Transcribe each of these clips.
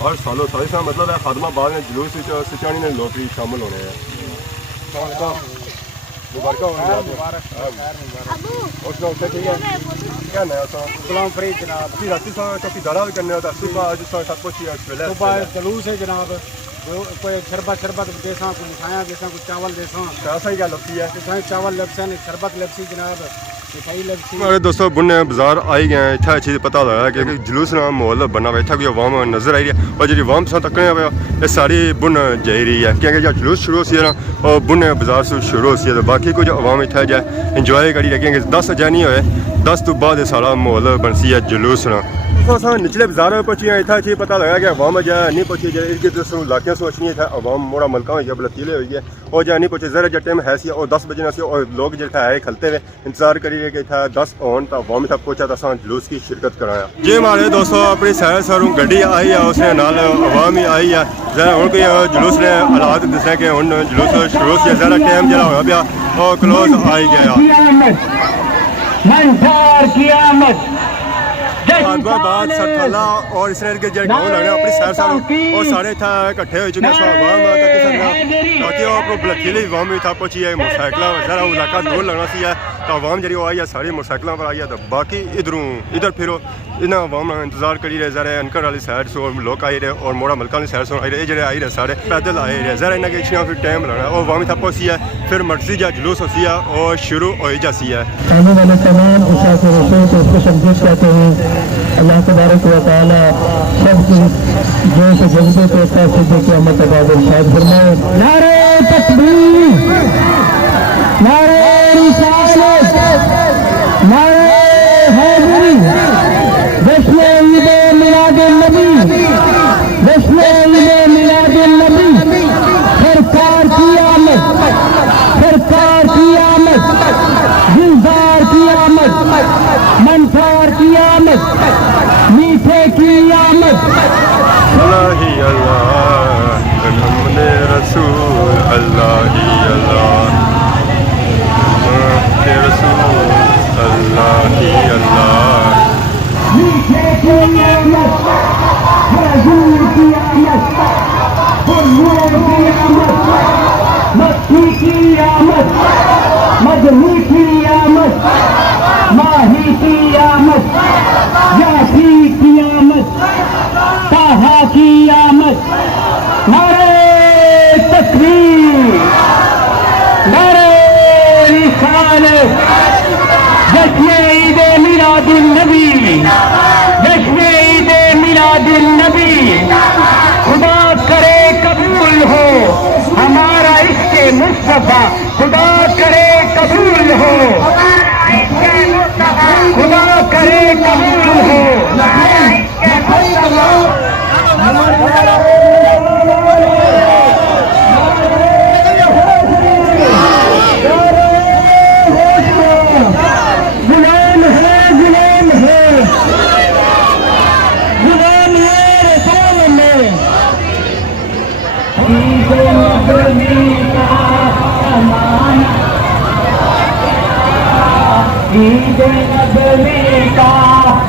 ہر سالوں سال اس کا مطلب ہے خادم آباد میں جلوس سچانی نے لوٹری شامل ہونے ہیں مبارکہ کیا نیا غلام فرید جناب راتی چوکی دارا بھی کرنے ہوتا صبح سب کچھ صبح جلوس ہے جناب کوئی شربت دیساں کوئی مٹھائیاں دیساں کوئی چاول دیساں ایسا ہی کیا لگتی ہے چاول لگساں شربت لگسی جناب مٹھائی لگسی میرے دوستو بننے بازار آئی گئے ہیں اتنا چیز پتہ لگا کہ جلوس نہ ماحول بنا ہوا اتنا کوئی عوام نظر آئی رہی ہے اور جی عوام ساتھ تکنے ہوا یہ ساری بن جائی رہی ہے کیونکہ جب جلوس شروع ہوتی ہے نا اور بن بازار سے شروع ہوتی ہے تو باقی کچھ عوام اتنا جائے انجوائے کری رہے کیونکہ 10 اجا نہیں ہوئے 10 تو بعد سارا ماحول بنسی ہے جلوس نہ نچلے بازار میں پہنچی ہیں اتنا چیز پتہ لگا کہ عوام جائے نہیں پہنچی جائے ارد گرد علاقے سوچنی ہے عوام موڑا ملکہ ہوئی ہے بلتیلے ہوئی ہے اور جائے نہیں پہنچے ذرا جب ٹائم ہے سی اور 10 بجے سی اور لوگ جیسا ہے کھلتے ہوئے انتظار کری رہے کہ اتنا 10 آن تو عوام تک پہنچا تو اصل جلوس کی شرکت کرایا جی ہمارے دوستوں اپنی سیر سروں گڈی آئی ہے اس نے نال عوام ہی آئی ہے ذرا ہوں کوئی جلوس نے حالات دسے کہ ہوں جلوس شروع سے ذرا ٹائم جہاں ہوا پیا اور کلوز آئی گیا آباد سرتھالا اور اس طرح کے گاؤں لگنے اپنی سیر ساروں اور سارے تھا کٹھے ہو چکے سو عوام تاکہ وہ بلکیلی عوام بھی تھا پہنچی ہے موٹرسائیکل ذرا علاقہ دور لگنا سی ہے تو عوام جی وہ آئی ہے ساری موٹرسائیکلوں پر آئی ہے تو باقی ادھر پھرو انہیں عوام انتظار کری رہے ذرا انکڑ والی سائڈ سے لوگ آئی رہے اور موڑا ملکہ والی سائڈ سے آئی رہے جڑے آئی رہے سارے پیدل آئے رہے ذرا انہیں کہ پھر ٹائم لگنا اور عوامی تھا پہنچی ہے پھر مرضی جا جلوس ہوتی ہے اور شروع ہو جاتی ہے آنے والے تمام مسافر رسول کو خوش آمدید کہتے ہیں اللہ تبارک و تعالی سب کی جو سے جذبے کو فیصلے کی قیامت آباد ارشاد فرمائے نعرہ تکبیر نعرہ رسالت نعرہ حیدری جشن عید میلاد النبی جشن عید میلاد النبی سرکار کی آمد سرکار کی آمد گلزار کی آمد منصور کی آمد میٹھے کی آمد اللہ ہی اللہ محمد رسول اللہ ہی اللہ محمد رسول اللہ ہی اللہ میٹھے کی آمد حضور کی آمد حضور کی آمد مکی کی آمد مدنی کی آمد ماہی کی آمد یاسی کی آمد طہا کی آمد نعرہ تکبیر نعرہ رسالت جشن عید میلاد النبی جشن عید میلاد النبی خدا کرے قبول ہو ہمارا عشق مصطفیٰ خدا کرے قبول ہو خدا کرے قبول ہو غلام ہے غلام ہے غلام ہے رسول میں عید نبوی کا امانہ عید نبوی کا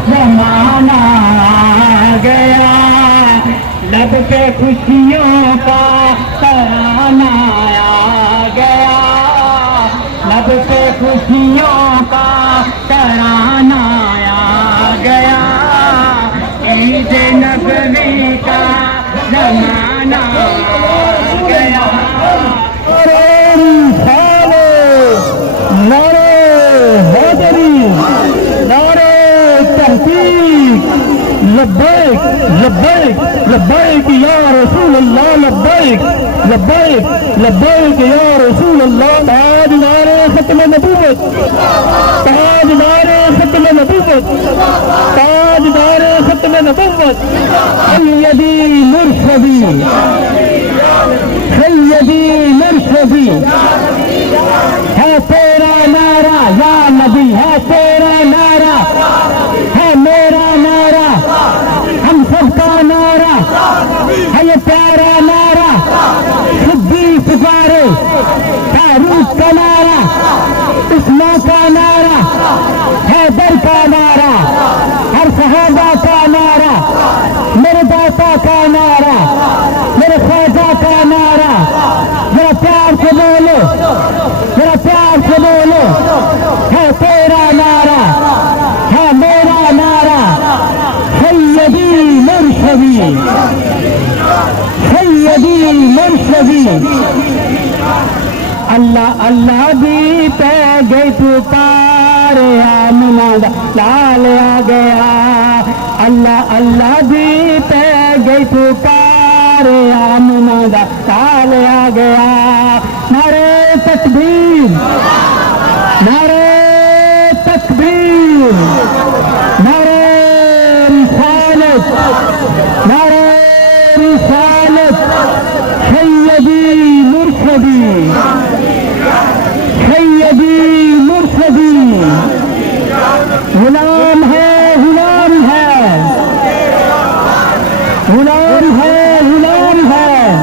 زمانہ آ گیا لب پہ خوشیوں کا ترانہ آ گیا لب پہ خوشیوں کا ترانہ آ گیا عید نبوی کا زمانہ آ گیا لبیک لبیک لبیک یا رسول اللہ لبیک لبیک لبیک یا رسول اللہ تاج نعرہ ختم نبوت تاج نعرہ ختم نبوت تاج نعرہ ختم نبوت سیدی مرشدی سیدی مرشدی ہے تیرا نعرہ یا نبی ہے تیرا نعرہ ہے میرا نعرہ ہم سب کا نعرہ ہے یہ پیارا نعرہ خدی سپارے فاروق کا نعرہ اسما کا نعرہ حیدر کا نعرہ ہر صحابہ کا نعرہ میرے داتا کا نعرہ سیدی مرشدی اللہ اللہ دی پہ گئی پکار آمنہ دا لال آ گیا اللہ اللہ دی پہ گئی پکار آمنہ دا لال آ گیا نعرہ تکبیر نعرہ تکبیر نعرہ رسالت نعرہ رسالت سیدی مرشدی سیدی مرشدی غلام ہے غلام ہے غلام ہے غلام ہے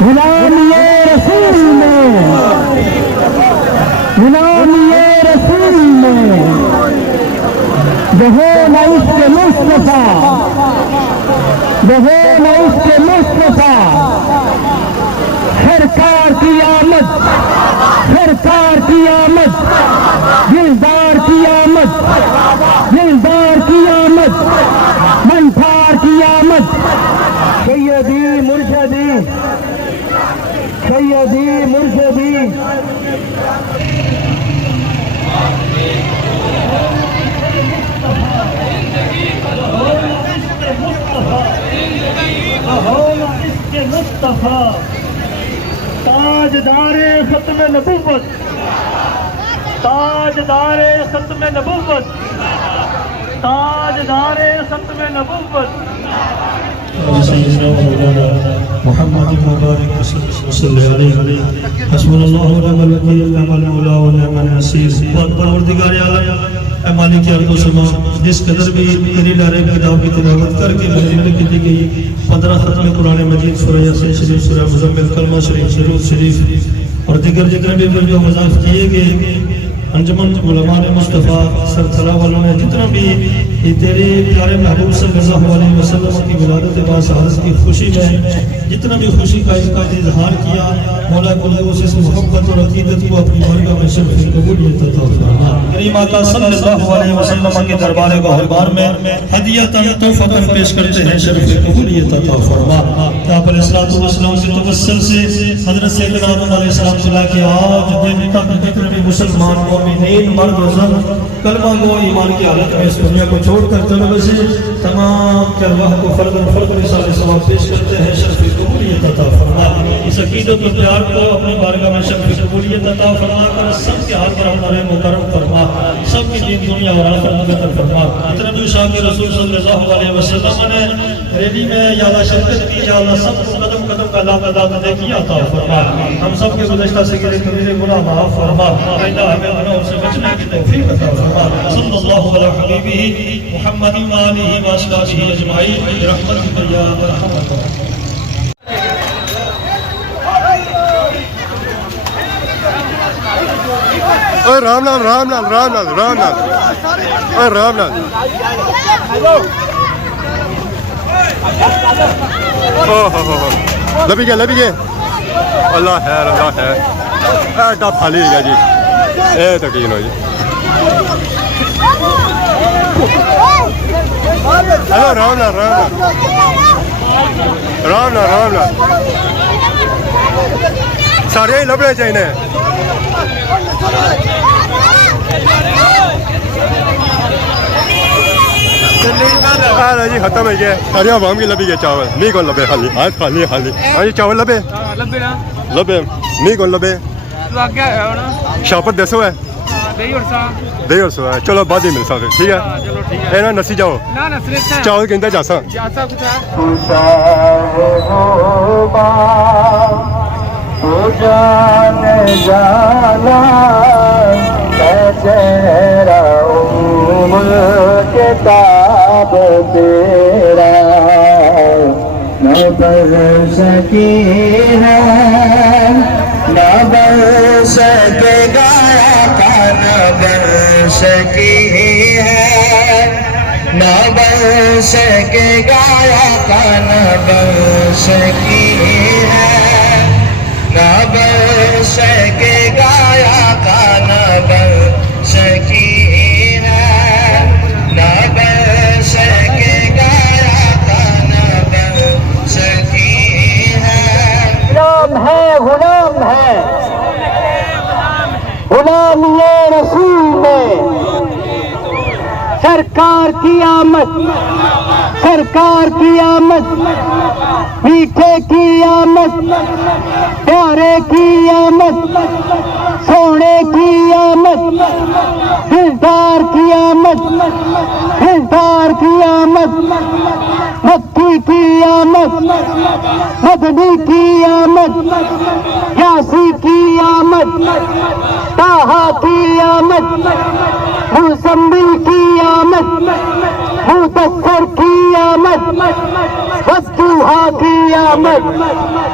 غلام یہ رسول میں غلام یہ رسول میں بہو نہ اس کے مصطفیٰ بہو نہ اس کے مصطفیٰ سرکار کی آمد سرکار کی آمد دلدار کی آمد دلدار کی آمد منفار کی آمد سیدی مرشدی سیدی مرشدی مصطفیٰ تاجدار ختم نبوت تاجدار ختم نبوت تاجدار ختم نبوت سيدنا مولانا محمد مبارك صلى عليه حسبنا الله ونعم الوكيل نعم المولى ونعم النصير پروردگار عالم اے مالک ارض و سما جس قدر بھی تیری لارے کتاب کی تلاوت کر کے محفل کی دی گئی 15 ختم قرآن مجید سورہ یاسین شریف سورہ مزمل کلمہ شریف درود شریف اور دیگر جتنے بھی جو وظائف کیے گئے انجمن علماء مصطفیٰ سرطلہ والوں نے جتنا بھی تیرے پیارے محبوب صلی اللہ علیہ وسلم کی ولادت باسعادت کی خوشی میں جتنا بھی خوشی کا اظہار کیا مولا قدوس اس محبت اور عقیدت کو اپنی بارگاہ میں شرف قبولیت عطا فرما کریم آقا صلی اللہ علیہ وسلم کے دربار گوہربار میں ہدیۃ تحفہ پیش کرتے ہیں شرف قبولیت عطا فرما آپ علیہ السلام کے توسل سے حضرت سیدنا آدم علیہ السلام کے آج دن تک جتنے بھی مسلمان مومنین مرد و زن کلمہ گو ایمان کی حالت میں اس دنیا کو چھوڑ کر چلے بسے تمام کے اللہ کو فرد رسالہ ثواب پیش کرتے ہیں شرف قبولیت عطا فرما اس عقیدت و پیار کو اپنی بارگاہ میں شرف قبولیت عطا فرما کر سب کے ہاتھ پر ہمارے مکرم فرما سب کی دین دنیا اور آخرت میں فرما اتنے بھی شاہ کے رسول صلی اللہ علیہ وسلم نے ریلی میں یا اللہ شرکت کی یا اللہ سب کو قدم قدم کا اللہ مدد دے کیا عطا فرما ہم سب کے گزشتہ سے گرے کبیرے گناہ معاف فرما آئندہ ہمیں گناہوں سے بچنے کی توفیق عطا فرما صلی اللہ علیہ حبیبہ محمد وآلہ وصحبہ اجمعین برحمتک یا ارحم الراحمین اے رام لال رام لال رام لال رام لال اے رام لال لبی گئے اللہ خیر اللہ خیر اے ڈب خالی گیا جی اے تقین ہو جی ہلو رام لال رام لال رام لال رام لال سارے ہی لبنے چاہیے جی ختم ہے گیا سارے عوام کی لبی گئے چاول نہیں کون لبے خالی خالی خالی ہاں جی چاول لبے لبے نہیں کون لبے شاپت دیسو ہے دہی اور سو ہے چلو بعد ہی مل سکتے ٹھیک ہے اے نا نسی جاؤ چاول کہندے جاسا جان جانا چہرہ کتاب تیرا نہ بر سکی ہے نہ بر سکے گایا کا نہ بر سکی ہے نہ بر سکے گایا کا نہ بر سکی ہے نہ بر سکے گایا کا نہ بر سکی ہے نہ بر سکے گایا سرکار کی آمد سرکار کی آمد میٹھے کی آمد پیارے کی آمد سونے کی آمد دلدار کی آمد دلدار کی آمد مکی کی آمد مدنی کی آمد یاسی کی آمد طاہا کی آمد موسمبل کی آمد مدثر کی آمد فتوحا کی آمد.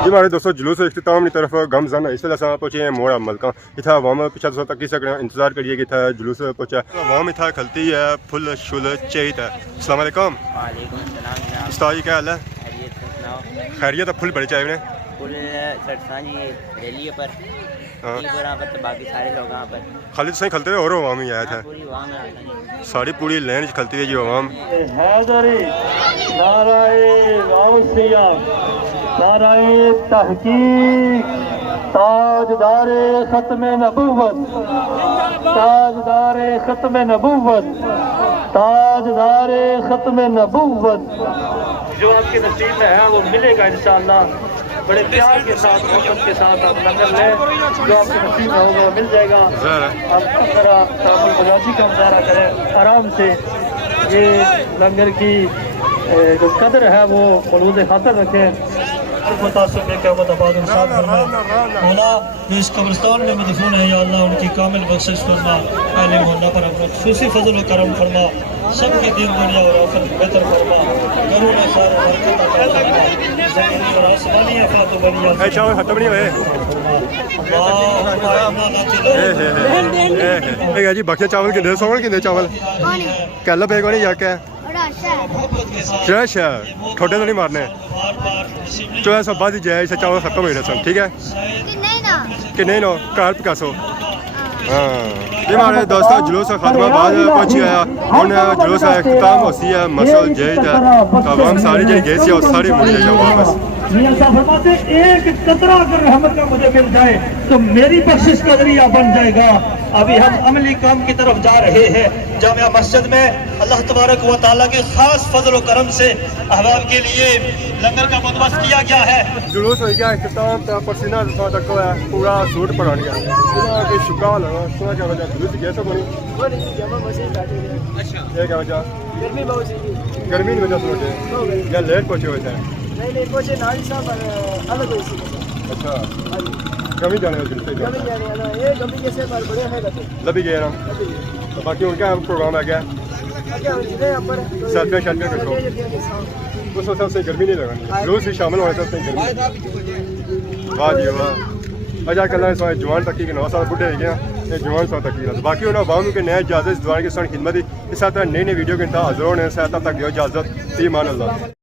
جی ہمارے دوستوں جلوس اختتام کی طرف گمزن اس طرح سے پہنچے ہیں موڑا ملکہ اتنا عوام پیچھے دوستوں تک کسی انتظار کریے کہ اتنا جلوس پہنچا عوام اتنا کھلتی ہے پھل شل چہیت ہے. السلام علیکم. وعلیکم السلام جناب. استاد جی کیا حال ہے؟ خیریت سے سناؤ. خیریت ہے. پھل بڑے چاہیے نے پھول سرساں جی ریلی پر ہاں یہاں پر تو باقی سارے لوگ وہاں پر خالی تو صحیح کھلتے ہوئے اور عوام ہی آیا تھا پوری وہاں میں آتا جی. ساری پوری لین کھلتی ہے جی عوام. حیدری نعرہ غوثیہ نعرہ تحقیق تاجدار ختم نبوت تاجدار ختم نبوت تاجدار ختم نبوت. جو آپ کے نصیب میں ہے وہ ملے گا انشاءاللہ. بڑے پیار کے ساتھ محبت کے ساتھ آپ لنگر لیں جو آپ کے نصیب میں ہوگا وہ مل جائے گا. آپ ذرا تعامل بازی کا مظاہرہ کریں آرام سے. یہ لنگر کی جو قدر ہے وہ ملحوظ خاطر رکھیں. متاثر میں قیامت آباد انسان فرمائے. مولا جو اس قبرستان میں مدفون ہے یا اللہ ان کی کامل بخشش فرما. اہل محلہ پر اپنا خصوصی فضل و کرم فرما. سب کی دین دنیا اور آخرت بہتر فرما. گھروں میں سارا برکت عطا فرما. زمین اور آسمانی افلاط و بنیاد چاول ختم نہیں ہوئے جی. باقی چاول کھے سو کھے چاول کل پے کو نہیں یا کیا فریش ہے ٹھوڈے تو نہیں مارنے. چلو سب بعد جائے اسے چاول ختم ہو رہے سن. ٹھیک ہے کہ نہیں نو گھر پکاسو. ہاں جی ہمارے دوستوں جلوس خاتمہ بعد پہنچی آیا ہوں جلوس اختتام ہوتی ہے مسل جیت ہے عوام ساری جی گئی سی اور ساری مڑ جائے واپس. میاں صاحب فرماتے ہیں ایک قطرہ اگر رحمت کا مجھے مل جائے تو میری بخشش کا ذریعہ بن جائے گا. ابھی ہم عملی کام کی طرف جا رہے ہیں. جامعہ مسجد میں اللہ تبارک و تعالیٰ کے خاص فضل و کرم سے احباب کے لیے لنگر کا بندوبست کیا گیا ہے. جلوس ہو گیا اختتام پسینہ تک ہوا ہے پورا سوٹ پڑا گیا کہ شکا لگا سنا کیا وجہ جلوس گیا سب یہ کیا وجہ گرمی کی وجہ سے یا لیٹ پہنچے ہوئے تھے. نہیں پہنچے نالی صاحب الگ ہوئی سی. اچھا کمی جانے یہ گمی کیسے بڑے ہیں لبھی گئے نا. باقی ان کا پروگرام آ گیا سیلفیاں شیلفیاں کچھ اس وقت سے گرمی نہیں لگانی. جلوس بھی شامل ہونے سے گرمی. واہ جی واہ. اچھا کل جوان تک کی 9 سال بڑھے ہو گیا یہ جوان سال تک کی. باقی انہوں عوام کے نئے اجازت دوان کی سن خدمت اس طرح نئی نئی ویڈیو کے انتہا حاضر ہونے سے تب تک اجازت فی امان اللہ.